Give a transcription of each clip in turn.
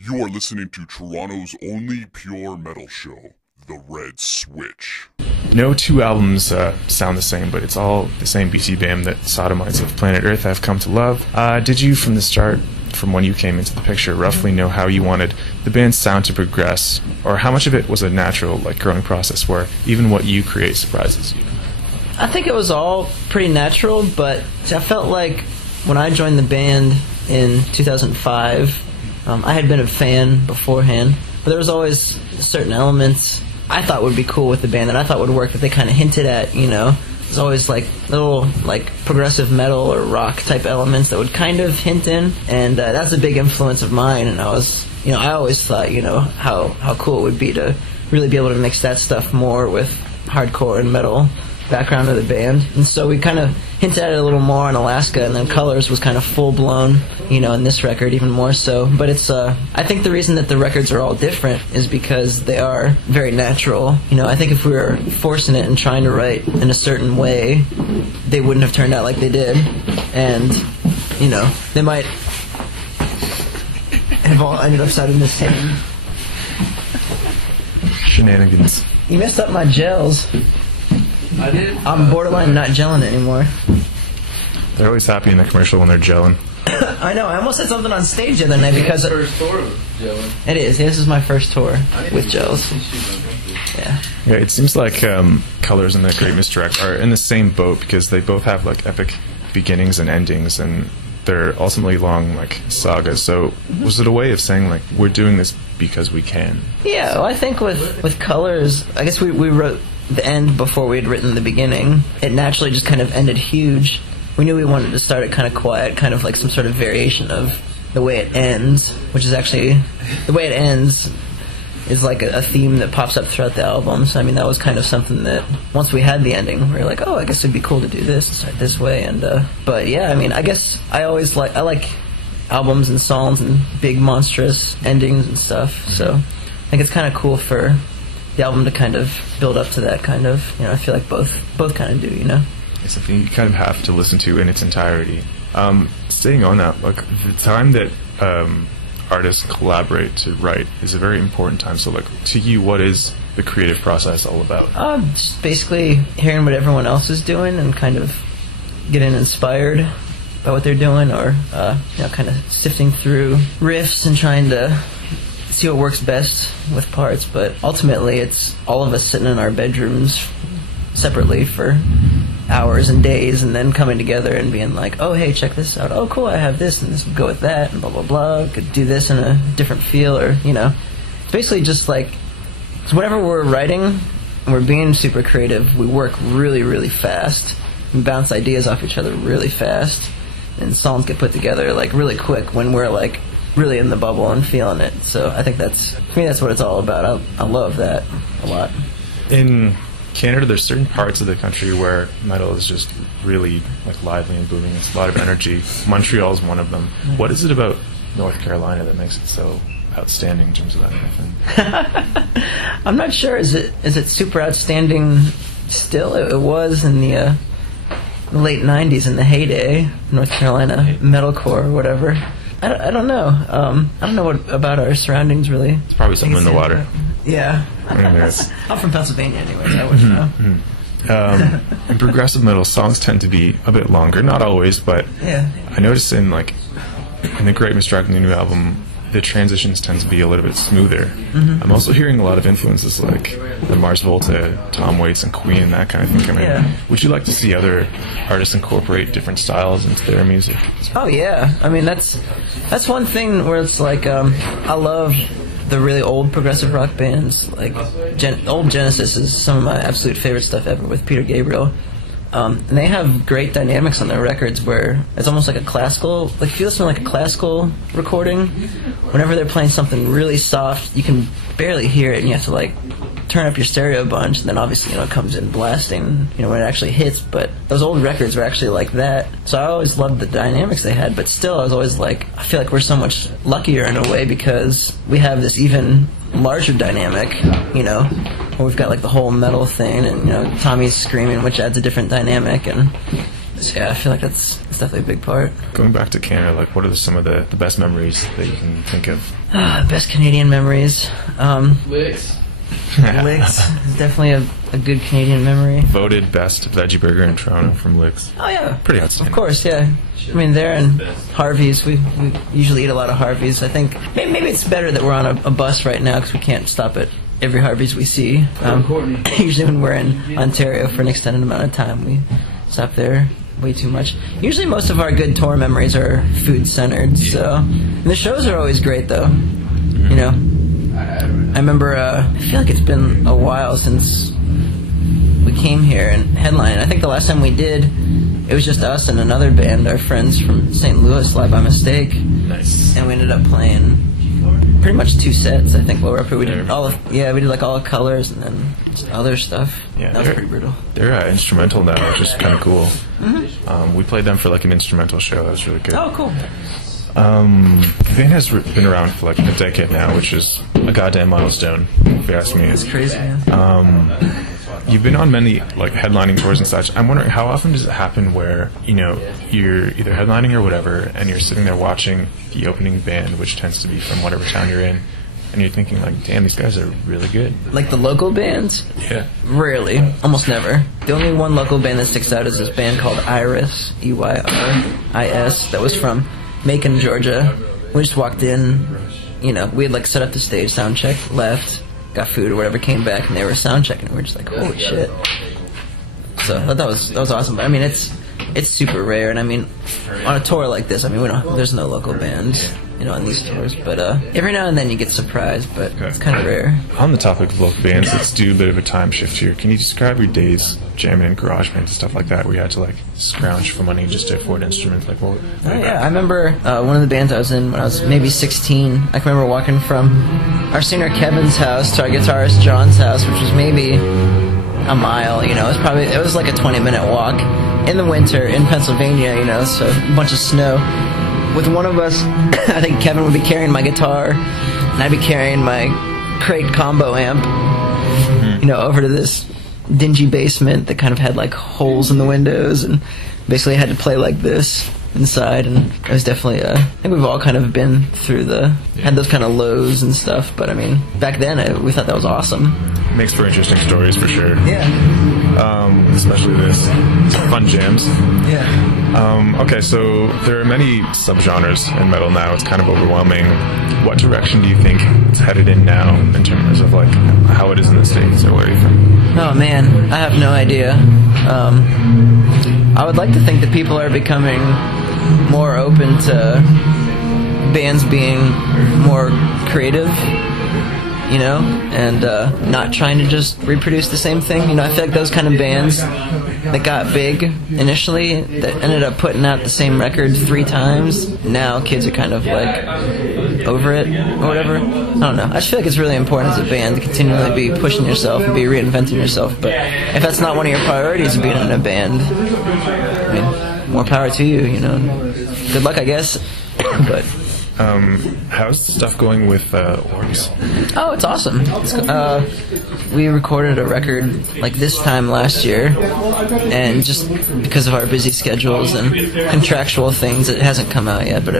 You are listening to Toronto's only pure metal show, The Red Switch. No two albums sound the same, but it's all the same BTBAM that sodomites of planet Earth have come to love. Did you, from the start, from when you came into the picture, roughly know how you wanted the band's sound to progress, or how much of it was a natural, growing process where even what you create surprises you? I think it was all pretty natural, but I felt like when I joined the band in 2005, I had been a fan beforehand, but there was always certain elements I thought would be cool with the band that I thought would work that they kind of hinted at, There's always little progressive metal or rock type elements that would kind of hint in, and that's a big influence of mine. And I always thought, how cool it would be to really be able to mix that stuff more with hardcore and metal background of the band. And so we kind of hinted at it a little more in Alaska, and then Colors was kind of full blown, in this record even more so. But it's I think the reason that the records are all different is because they are very natural. I think if we were forcing it and trying to write in a certain way, they wouldn't have turned out like they did. And they might have all ended up sounding the same. Shenanigans. You messed up my gels. I did. I'm borderline not gelling anymore. They're always happy in the commercial when they're gelling. I know. I almost said something on stage the other night because First tour with gelling. It is. This is my first tour with gels. Yeah. Yeah, it seems like Colors and The Great Misdirect are in the same boat because they both have epic beginnings and endings, and they're ultimately long sagas. So was it a way of saying we're doing this because we can? Yeah, well, I think with Colors, I guess we wrote the end before we had written the beginning. It naturally just kind of ended huge. We knew we wanted to start it kind of quiet, kind of like some sort of variation of the way it ends, which is actually, the way it ends is like a theme that pops up throughout the album. So that was kind of something that once we had the ending, we were like, oh, I guess it'd be cool to do this and start this way. And but yeah, I guess I like albums and songs and big monstrous endings and stuff. So I think it's kind of cool for the album to kind of build up to that kind of, I feel like both kind of do, It's something you kind of have to listen to in its entirety. Staying on that, the time that artists collaborate to write is a very important time. So, to you, what is the creative process all about? Just basically hearing what everyone else is doing and kind of getting inspired by what they're doing, or kind of sifting through riffs and trying to see what works best with parts. But ultimately it's all of us sitting in our bedrooms separately for hours and days, and then coming together and being like, oh hey, check this out, oh cool, I have this and this would go with that, and blah blah blah, could do this in a different feel, or it's basically just so whenever we're writing and we're being super creative, we work really really fast and bounce ideas off each other really fast, and songs get put together really quick when we're really in the bubble and feeling it. So I think for me that's what it's all about. I love that a lot. In Canada, there's certain parts of the country where metal is just really lively and booming. It's a lot of energy. Montreal is one of them. What is it about North Carolina that makes it so outstanding in terms of that kind of thing? I'm not sure. Is it super outstanding still? It was in the late 90s, in the heyday, North Carolina metalcore or whatever. I don't know. I don't know what about our surroundings really. It's probably something in the water. Yeah. I'm from Pennsylvania anyways, I wouldn't know. In progressive metal, songs tend to be a bit longer. Not always, but yeah. I noticed in The Great Misdirect, the new album, the transitions tend to be a little bit smoother. I'm also hearing a lot of influences the Mars Volta, Tom Waits, and Queen, and that kind of thing coming in. Yeah. Would you like to see other artists incorporate different styles into their music? Oh yeah, that's one thing where it's I love the really old progressive rock bands. Old Genesis is some of my absolute favorite stuff ever with Peter Gabriel. And they have great dynamics on their records where it's almost like a classical, if you listen to a classical recording, whenever they're playing something really soft, you can barely hear it, and you have to turn up your stereo a bunch, and then obviously it comes in blasting when it actually hits. But those old records were actually like that, so I always loved the dynamics they had. But still, I was always I feel like we're so much luckier in a way because we have this even larger dynamic, where we've got the whole metal thing, and Tommy's screaming, which adds a different dynamic, and So yeah, I feel like that's definitely a big part. Going back to Canada, like, what are some of the best memories that you can think of? Best Canadian memories. Licks. Licks is definitely a good Canadian memory. Voted best veggie burger in Toronto from Licks. Oh yeah, Pretty outstanding. of course, yeah. I mean, there and Harvey's, we usually eat a lot of Harvey's. I think maybe it's better that we're on a bus right now because we can't stop at every Harvey's we see. Usually when we're in Ontario for an extended amount of time, we stop there way too much. Usually most of our good tour memories are food-centered, so... And the shows are always great, though. You know? I remember, I feel like it's been a while since we came here and headlined. I think the last time we did, it was just us and another band, our friends from St. Louis, Live by Mistake. Nice. And we ended up playing pretty much 2 sets, I think, while we were up here. We did we did like all the colors and then just other stuff. Yeah, that was pretty brutal. They're instrumental now, which is kind of cool. Mm-hmm. We played them for like an instrumental show. That was really good. Oh, cool. The band has been around for like a decade now, which is a goddamn milestone, if you ask me. It's crazy, man. You've been on many like headlining tours and such. I'm wondering, how often does it happen where, you know, you're either headlining or whatever, and you're sitting there watching the opening band, which tends to be from whatever town you're in, and you're thinking like, damn, these guys are really good. Like the local bands? Yeah. Rarely. Almost never. The only one local band that sticks out is this band called Iris, EYRIS, that was from Macon, Georgia. We just walked in, you know, we had like set up the stage, sound check, left, got food or whatever, came back, and they were sound checking. We were just like, holy shit. So I thought that was awesome. But I mean, it's super rare, and I mean, on a tour like this, I mean, there's no local bands, you know, on these tours. But every now and then you get surprised, but it's kind of rare. On the topic of local bands, let's do a bit of a time shift here. Can you describe your days jamming in garage bands and stuff like that, where you had to like scrounge for money just to afford instruments? Like, what? Oh yeah, I remember one of the bands I was in when I was maybe 16. I can remember walking from our singer Kevin's house to our guitarist John's house, which was maybe a mile. You know, it was like a 20-minute walk in the winter in Pennsylvania. You know, so a bunch of snow. With one of us, I think Kevin would be carrying my guitar, and I'd be carrying my crate combo amp, you know, over to this dingy basement that kind of had like holes in the windows, and basically had to play like this inside. And it was definitely, I think we've all kind of been through had those kind of lows and stuff, but I mean, back then we thought that was awesome. Makes for interesting stories for sure. Yeah. Especially this fun jams. Yeah. Okay, so there are many subgenres in metal now. It's kind of overwhelming. What direction do you think it's headed in now in terms of like how it is in the States, or where are you from? Oh man, I have no idea. I would like to think that people are becoming more open to bands being more creative, you know, and not trying to just reproduce the same thing. You know, I feel like those kind of bands that got big initially, that ended up putting out the same record 3 times, now kids are kind of like over it or whatever. I don't know. I just feel like it's really important as a band to continually be pushing yourself and be reinventing yourself. But if that's not one of your priorities of being in a band, I mean, more power to you, you know. Good luck, I guess. But how's stuff going with Orbs? oh, it's awesome. We recorded a record like this time last year, and just because of our busy schedules and contractual things, it hasn't come out yet, but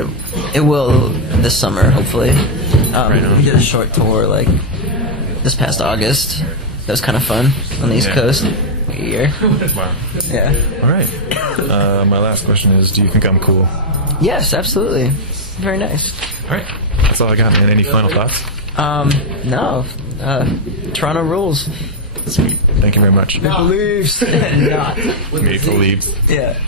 it will this summer, hopefully. We did a short tour like this past August. That was kind of fun on the East Coast. Like a year. Wow. Yeah. All right. My last question is, do you think I'm cool? Yes, absolutely. Very nice. All right. That's all I got, man. Any final thoughts? No. Toronto rules. Sweet. Thank you very much. Maple Leafs. Not. Maple Leafs. Yeah.